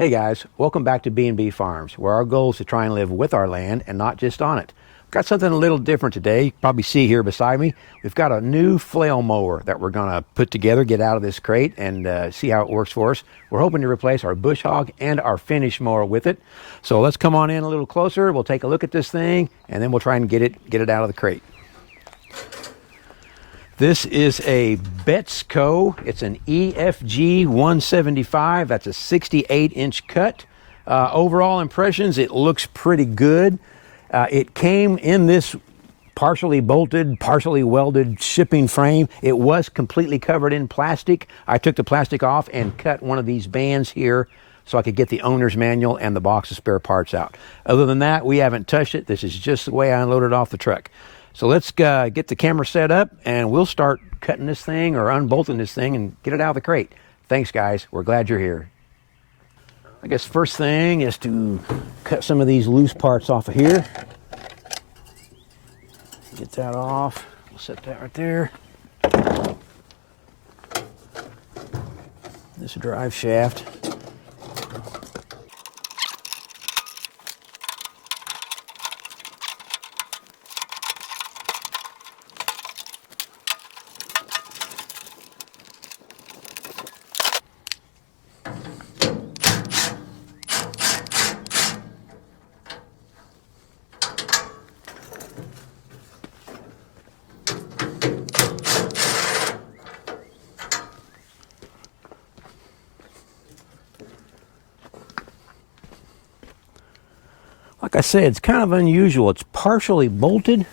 Hey guys, welcome back to B&B Farms, where our goal is to try and live with our land and not just on it. We've got something a little different today. You can probably see here beside me. We've got a new flail mower that we're going to put together, get out of this crate, and see how it works for us. We're hoping to replace our bush hog and our finish mower with it. So let's come on in a little closer. We'll take a look at this thing, and then we'll try and get it out of the crate. This is a Betstco. It's an EFG 175. That's a 68-inch cut. Overall impressions, it looks pretty good. It came in this partially bolted, partially welded shipping frame. It was completely covered in plastic. I took the plastic off and cut one of these bands here so I could get the owner's manual and the box of spare parts out. Other than that, we haven't touched it. This is just the way I unloaded it off the truck. So let's get the camera set up and we'll start cutting this thing or unbolting this thing and get it out of the crate. Thanks guys, we're glad you're here. I guess first thing is to cut some of these loose parts off of here. Get that off, we'll set that right there. This drive shaft. Like I said, it's kind of unusual. It's partially bolted,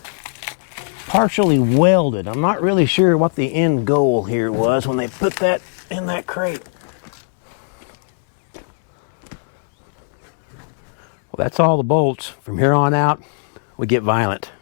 partially welded. I'm not really sure what the end goal here was when they put that in that crate. Well, that's all the bolts. From here on out, we get violent.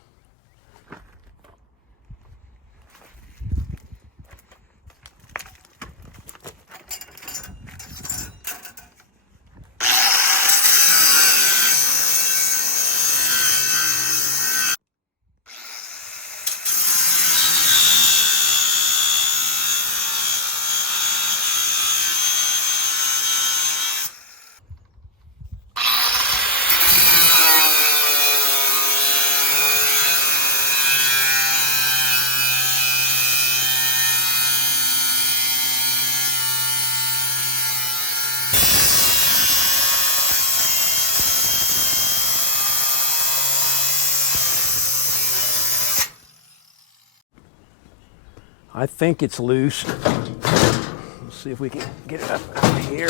I think it's loose. Let's see if we can get it up out of here.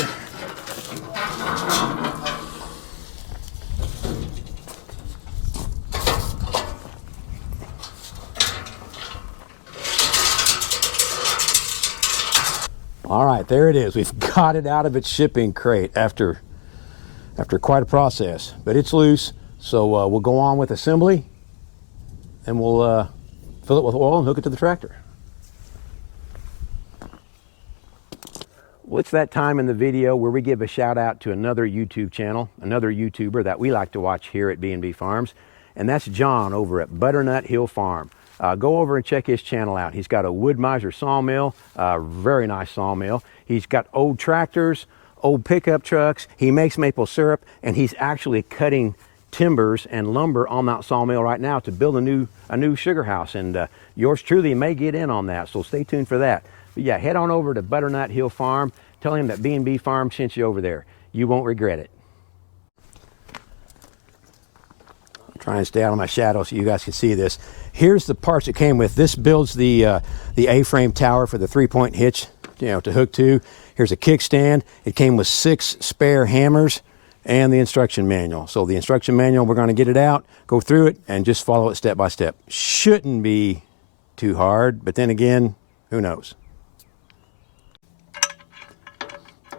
All right, there it is. We've got it out of its shipping crate after quite a process, but it's loose. So we'll go on with assembly and we'll fill it with oil and hook it to the tractor. Well, it's that time in the video where we give a shout out to another YouTube channel, another YouTuber that we like to watch here at B&B Farms, and that's John over at Butternut Hill Farm. Go over and check his channel out. He's got a wood miser sawmill, very nice sawmill. He's got old tractors, old pickup trucks. He makes maple syrup, and he's actually cutting timbers and lumber on that sawmill right now to build a new sugar house, and yours truly may get in on that, so stay tuned for that. But yeah, head on over to Butternut Hill Farm. Tell him that B&B Farm sent you over there. You won't regret it. I'll try and stay out of my shadow so you guys can see this. Here's the parts it came with. This builds the A-frame tower for the 3-point hitch, to hook to. Here's a kickstand. It came with 6 spare hammers and the instruction manual. So the instruction manual, we're going to get it out, go through it, and just follow it step by step. Shouldn't be too hard, but then again, who knows?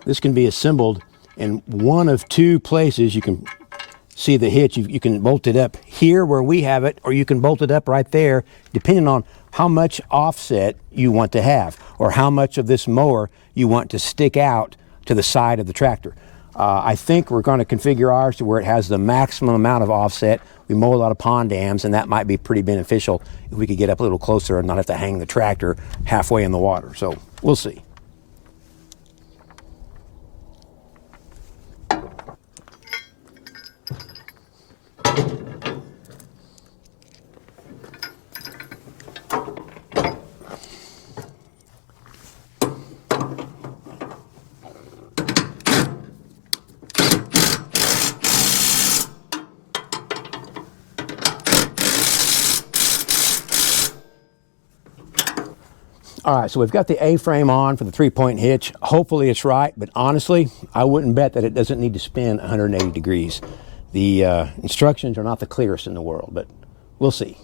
This can be assembled in one of 2 places. You can see the hitch. You can bolt it up here where we have it, or you can bolt it up right there, depending on how much offset you want to have, or how much of this mower you want to stick out to the side of the tractor. I think we're going to configure ours to where it has the maximum amount of offset. We mow a lot of pond dams, and that might be pretty beneficial if we could get up a little closer and not have to hang the tractor halfway in the water. So we'll see. All right, so we've got the A-frame on for the 3-point hitch. Hopefully it's right, but honestly, I wouldn't bet that it doesn't need to spin 180 degrees. The instructions are not the clearest in the world, but we'll see.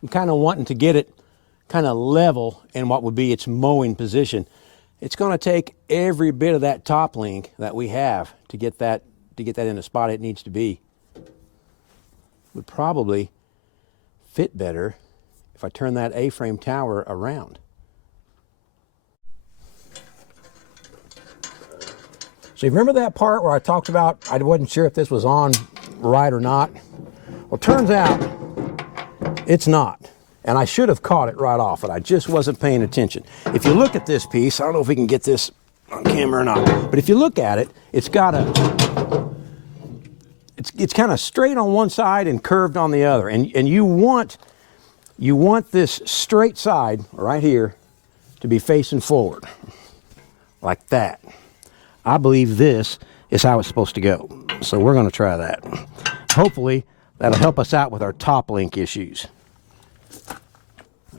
I'm kind of wanting to get it kind of level in what would be its mowing position. It's going to take every bit of that top link that we have to get that in the spot it needs to be. Would probably fit better if I turn that A-frame tower around. So you remember that part where I talked about I wasn't sure if this was on right or not? Well, turns out it's not. And I should have caught it right off, but I just wasn't paying attention. If you look at this piece, I don't know if we can get this on camera or not, but if you look at it, it's got it's kind of straight on one side and curved on the other. And you want this straight side right here to be facing forward, like that. I believe this is how it's supposed to go. So we're going to try that. Hopefully, that'll help us out with our top link issues.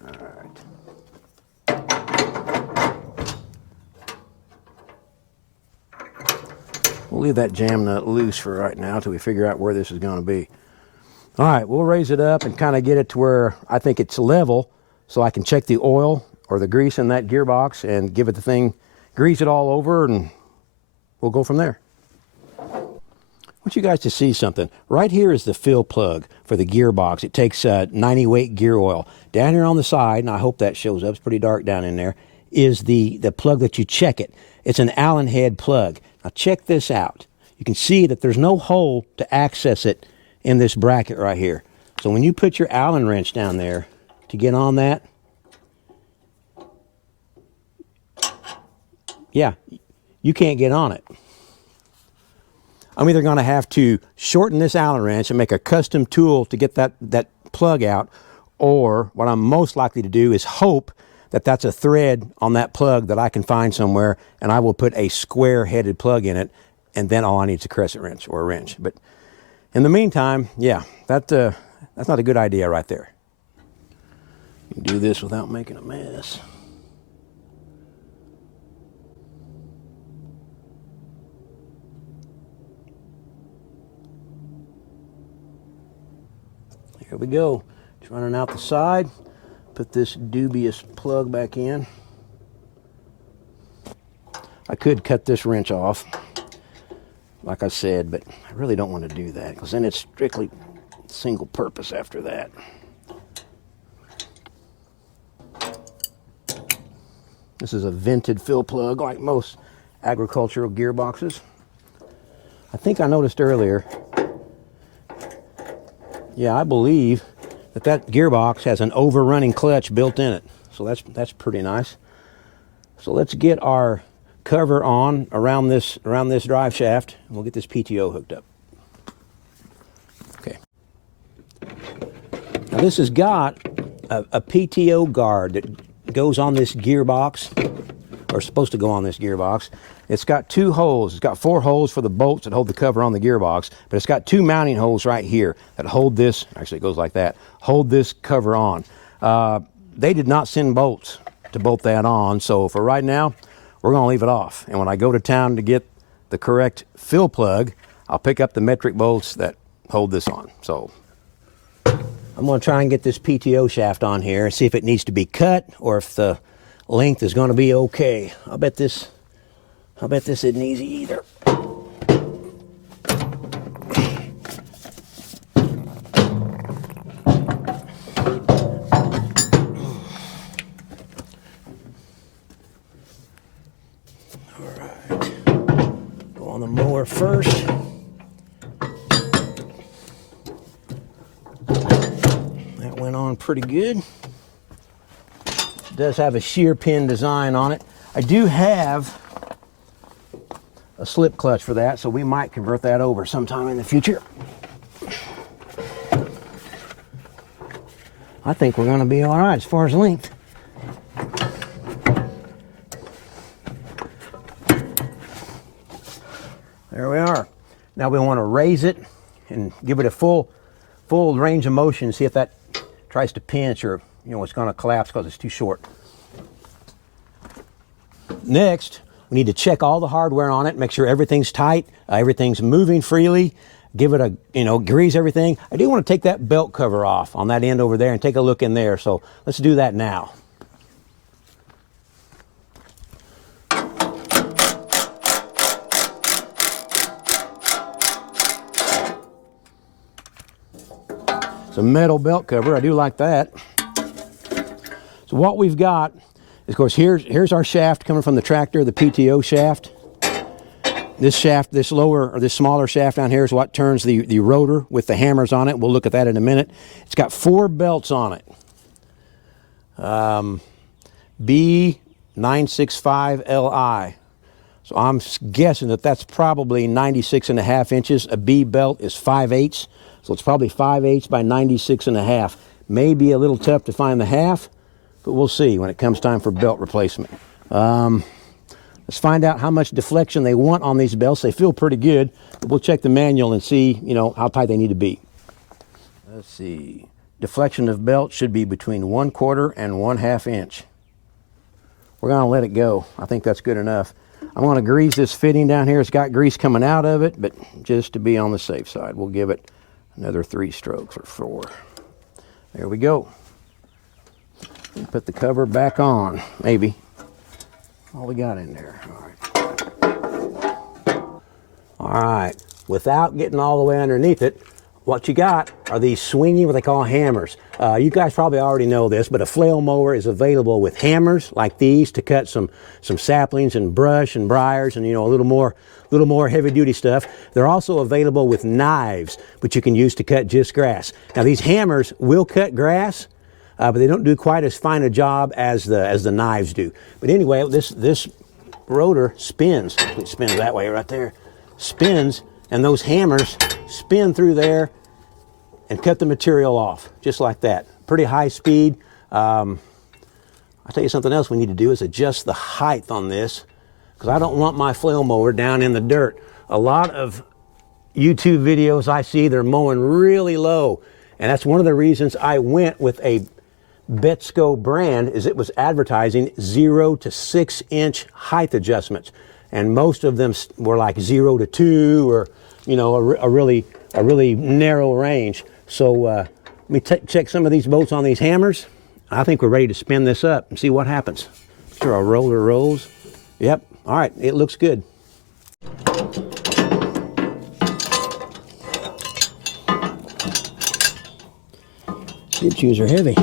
All right. We'll leave that jam nut loose for right now until we figure out where this is going to be. All right, we'll raise it up and kind of get it to where I think it's level so I can check the oil or the grease in that gearbox and give it the thing, grease it all over, and we'll go from there. I want you guys to see something. Right here is the fill plug for the gearbox. It takes 90 weight gear oil. Down here on the side, and I hope that shows up, it's pretty dark down in there, is the plug that you check it. It's an Allen head plug. Now check this out. You can see that there's no hole to access it in this bracket right here. So when you put your Allen wrench down there to get on that, yeah, you can't get on it. I'm either going to have to shorten this Allen wrench and make a custom tool to get that plug out, or what I'm most likely to do is hope that that's a thread on that plug that I can find somewhere, and I will put a square-headed plug in it, and then all I need is a crescent wrench or a wrench. But in the meantime, yeah, that's not a good idea right there. You can do this without making a mess. Here we go. It's running out the side. Put this dubious plug back in. I could cut this wrench off, like I said, but I really don't want to do that because then it's strictly single purpose after that. This is a vented fill plug like most agricultural gearboxes. I think I noticed earlier, yeah, I believe that gearbox has an overrunning clutch built in it. So that's pretty nice. So let's get our cover on around this drive shaft, and we'll get this PTO hooked up. Okay. Now this has got a PTO guard that goes on this gearbox, or supposed to go on this gearbox. It's got two holes. It's got 4 holes for the bolts that hold the cover on the gearbox, but it's got 2 mounting holes right here that hold this, actually it goes like that, hold this cover on. They did not send bolts to bolt that on, so for right now, we're gonna leave it off. And when I go to town to get the correct fill plug, I'll pick up the metric bolts that hold this on. So I'm going to try and get this PTO shaft on here and see if it needs to be cut or if the length is going to be okay. I'll bet this isn't easy either. On the mower first. That went on pretty good. It does have a shear pin design on it. I do have a slip clutch for that, so we might convert that over sometime in the future. I think we're going to be all right as far as length. There we are. Now we want to raise it and give it a full range of motion, see if that tries to pinch or, you know, it's going to collapse because it's too short. Next, we need to check all the hardware on it, make sure everything's tight, everything's moving freely, give it a, you know, grease everything. I do want to take that belt cover off on that end over there and take a look in there, so let's do that now. It's a metal belt cover. I do like that. So what we've got is, of course, here's our shaft coming from the tractor, the PTO shaft. This shaft, this smaller shaft down here is what turns the rotor with the hammers on it. We'll look at that in a minute. It's got 4 belts on it. B965LI. So I'm guessing that that's probably 96.5 inches. A B belt is 5/8. So it's probably 5/8 by 96.5. May be a little tough to find the half, but we'll see when it comes time for belt replacement. Let's find out how much deflection they want on these belts. They feel pretty good, but we'll check the manual and see, you know, how tight they need to be. Let's see. Deflection of belt should be between 1/4 and 1/2 inch. We're going to let it go. I think that's good enough. I'm going to grease this fitting down here. It's got grease coming out of it, but just to be on the safe side, we'll give it another 3 strokes or 4. There we go. Put the cover back on, maybe. All we got in there. All right. Without getting all the way underneath it, what you got are these swinging, what they call hammers. You guys probably already know this, but a flail mower is available with hammers like these to cut some saplings and brush and briars and, you know, a little more heavy duty stuff. They're also available with knives, which you can use to cut just grass. Now these hammers will cut grass, but they don't do quite as fine a job as the knives do. But anyway, this rotor spins. It spins that way right there. Spins, and those hammers spin through there and cut the material off, just like that. Pretty high speed. I'll tell you something else we need to do is adjust the height on this, because I don't want my flail mower down in the dirt. A lot of YouTube videos I see, they're mowing really low, and that's one of the reasons I went with a Betstco brand, is it was advertising 0 to 6 inch height adjustments, and most of them were like 0 to 2, or, you know, a really narrow range. So let me check some of these bolts on these hammers. I think we're ready to spin this up and see what happens. Make sure our roller rolls. Yep. All right, it looks good. Tube shoes are heavy.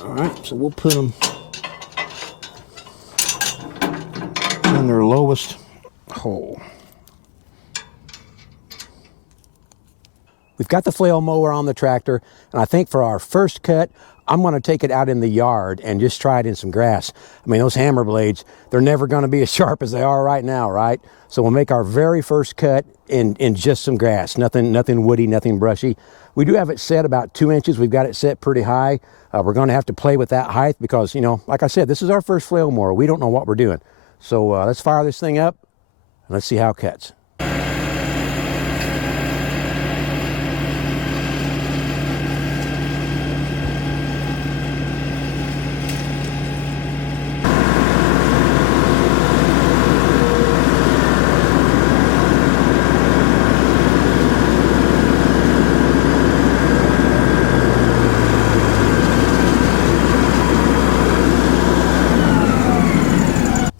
All right, so we'll put them in their lowest hole. We've got the flail mower on the tractor, and I think for our first cut, I'm going to take it out in the yard and just try it in some grass. I mean, those hammer blades, they're never going to be as sharp as they are right now, right? So we'll make our very first cut in just some grass. Nothing woody, nothing brushy. We do have it set about 2 inches. We've got it set pretty high. We're going to have to play with that height because, you know, like I said, this is our first flail mower. We don't know what we're doing. So let's fire this thing up and let's see how it cuts.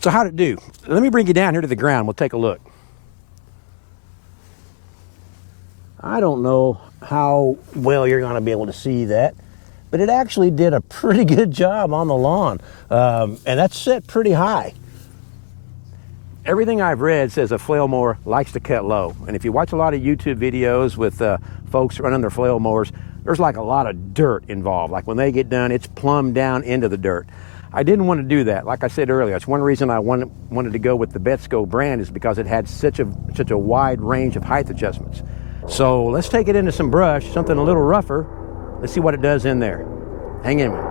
So how'd it do? Let me bring you down here to the ground. We'll take a look. I don't know how well you're going to be able to see that, but it actually did a pretty good job on the lawn. And that's set pretty high. Everything I've read says a flail mower likes to cut low. And if you watch a lot of YouTube videos with folks running their flail mowers, there's like a lot of dirt involved. Like when they get done, it's plumbed down into the dirt. I didn't want to do that. Like I said earlier, it's one reason I wanted to go with the Betstco brand, is because it had such a wide range of height adjustments. So let's take it into some brush, something a little rougher. Let's see what it does in there. Hang in with me.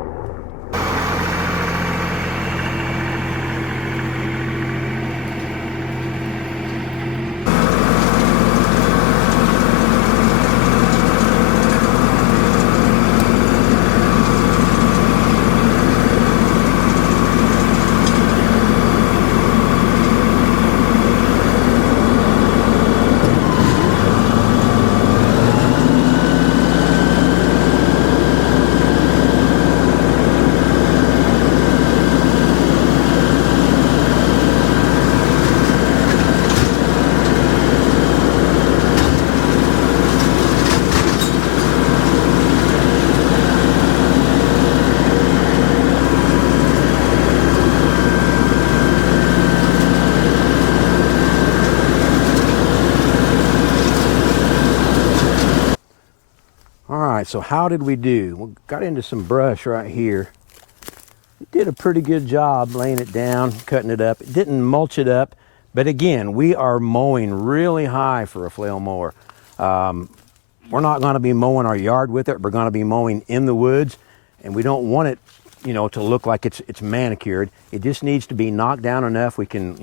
So how did we do? We got into some brush right here. It did a pretty good job laying it down, cutting it up. It didn't mulch it up, but again, we are mowing really high for a flail mower. We're not going to be mowing our yard with it. We're going to be mowing in the woods, and we don't want it, to look like it's manicured. It just needs to be knocked down enough we can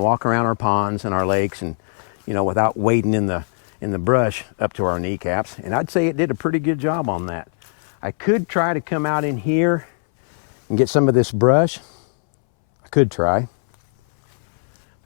walk around our ponds and our lakes, and without wading in the brush up to our kneecaps. And I'd say it did a pretty good job on that. I could try to come out in here and get some of this brush. I could try.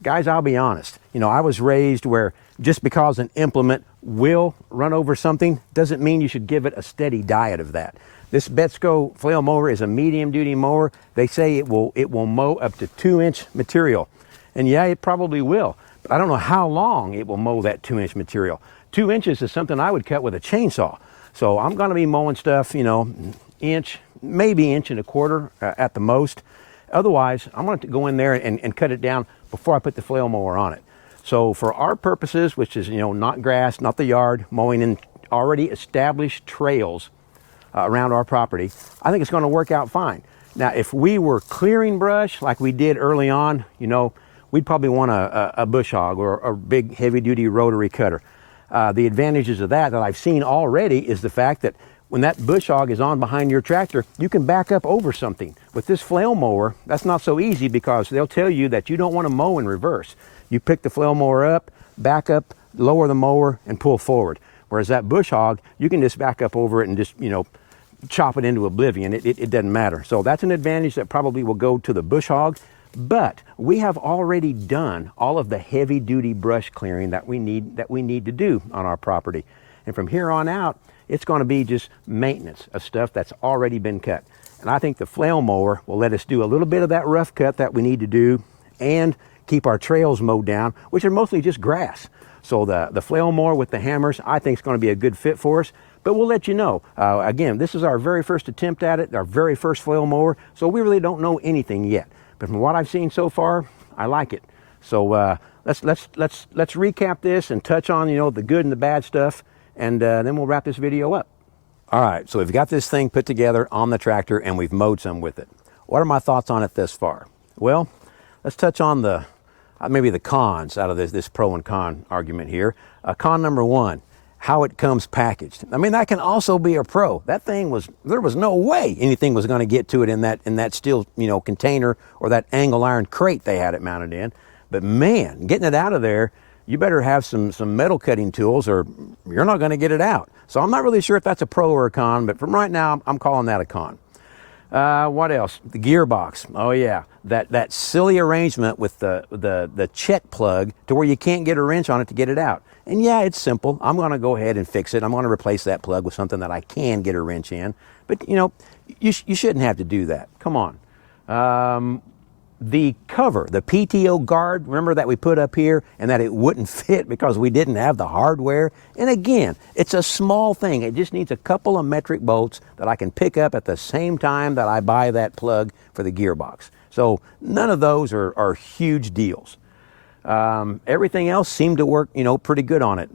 Guys, I'll be honest. I was raised where just because an implement will run over something doesn't mean you should give it a steady diet of that. This Betstco flail mower is a medium duty mower. They say it will mow up to 2-inch material. And yeah, it probably will. But I don't know how long it will mow that 2-inch material. 2 inches is something I would cut with a chainsaw. So I'm going to be mowing stuff, inch, maybe 1.25 inches at the most. Otherwise, I'm going to go in there and cut it down before I put the flail mower on it. So for our purposes, which is, not grass, not the yard, mowing in already established trails around our property, I think it's going to work out fine. Now, if we were clearing brush like we did early on, we'd probably want a bush hog or a big heavy-duty rotary cutter. The advantages of that I've seen already is the fact that when that bush hog is on behind your tractor, you can back up over something. With this flail mower, that's not so easy because they'll tell you that you don't want to mow in reverse. You pick the flail mower up, back up, lower the mower, and pull forward. Whereas that bush hog, you can just back up over it and just, chop it into oblivion. It doesn't matter. So that's an advantage that probably will go to the bush hog. But we have already done all of the heavy duty brush clearing that we need to do on our property. And from here on out, it's going to be just maintenance of stuff that's already been cut. And I think the flail mower will let us do a little bit of that rough cut that we need to do and keep our trails mowed down, which are mostly just grass. So the flail mower with the hammers, I think is going to be a good fit for us. But we'll let you know. Again, this is our very first attempt at it, our very first flail mower. So we really don't know anything yet. But from what I've seen so far, I like it. So let's recap this and touch on the good and the bad stuff, and then we'll wrap this video up. All right, so we've got this thing put together on the tractor and we've mowed some with it. What are my thoughts on it thus far? Well, let's touch on maybe the cons out of this pro and con argument here. Con number one, how it comes packaged. I mean, that can also be a pro. That thing there was no way anything was going to get to it in that steel, container or that angle iron crate they had it mounted in. But man, getting it out of there, you better have some metal cutting tools or you're not going to get it out. So I'm not really sure if that's a pro or a con, but from right now, I'm calling that a con. What else? The gearbox. Oh yeah, that silly arrangement with the check plug to where you can't get a wrench on it to get it out. And yeah, it's simple. I'm going to go ahead and fix it. I'm going to replace that plug with something that I can get a wrench in. But you shouldn't have to do that. Come on. the cover, the PTO guard, remember that we put up here and that it wouldn't fit because we didn't have the hardware? And again, it's a small thing. It just needs a couple of metric bolts that I can pick up at the same time that I buy that plug for the gearbox. So none of those are huge deals. Everything else seemed to work, pretty good on it.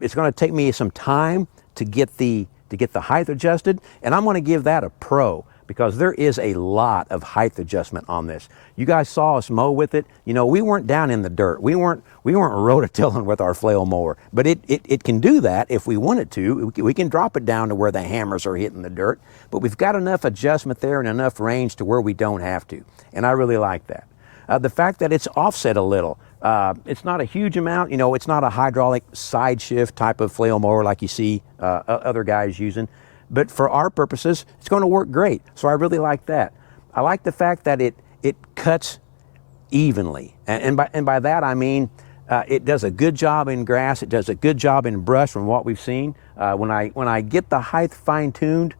It's going to take me some time to get the height adjusted, and I'm going to give that a pro, because there is a lot of height adjustment on this. You guys saw us mow with it. We weren't down in the dirt. We weren't rototilling with our flail mower, but it can do that if we want it to. We can drop it down to where the hammers are hitting the dirt, but we've got enough adjustment there and enough range to where we don't have to, and I really like that. The fact that it's offset a little, it's not a huge amount. It's not a hydraulic side shift type of flail mower like you see other guys using. But for our purposes, it's going to work great. So I really like that. I like the fact that it cuts evenly. And by that I mean it does a good job in grass. It does a good job in brush from what we've seen. When I get the height fine-tuned,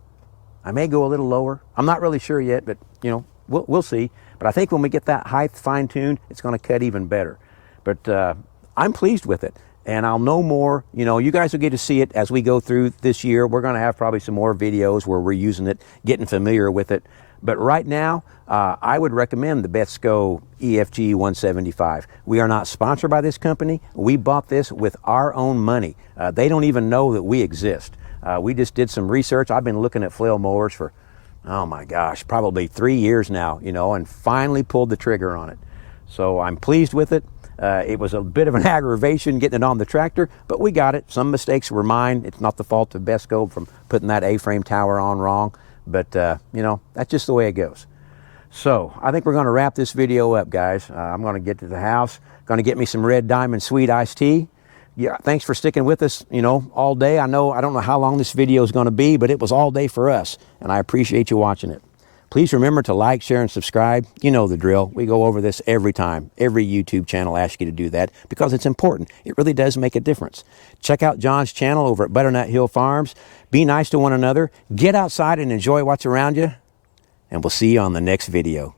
I may go a little lower. I'm not really sure yet, but we'll see. But I think when we get that height fine-tuned, it's going to cut even better. But I'm pleased with it. And I'll know more. You guys will get to see it as we go through this year. We're going to have probably some more videos where we're using it, getting familiar with it. But right now, I would recommend the Betstco EFG 175. We are not sponsored by this company. We bought this with our own money. They don't even know that we exist. We just did some research. I've been looking at flail mowers for, oh my gosh, probably 3 years now, and finally pulled the trigger on it. So I'm pleased with it. It was a bit of an aggravation getting it on the tractor, but we got it. Some mistakes were mine. It's not the fault of Betstco from putting that A-frame tower on wrong, but that's just the way it goes. So I think we're going to wrap this video up, guys. I'm going to get to the house, going to get me some Red Diamond Sweet Iced Tea. Yeah, thanks for sticking with us, all day. I don't know how long this video is going to be, but it was all day for us, and I appreciate you watching it. Please remember to like, share, and subscribe. You know the drill. We go over this every time. Every YouTube channel asks you to do that because it's important. It really does make a difference. Check out John's channel over at Butternut Hill Farms. Be nice to one another. Get outside and enjoy what's around you. And we'll see you on the next video.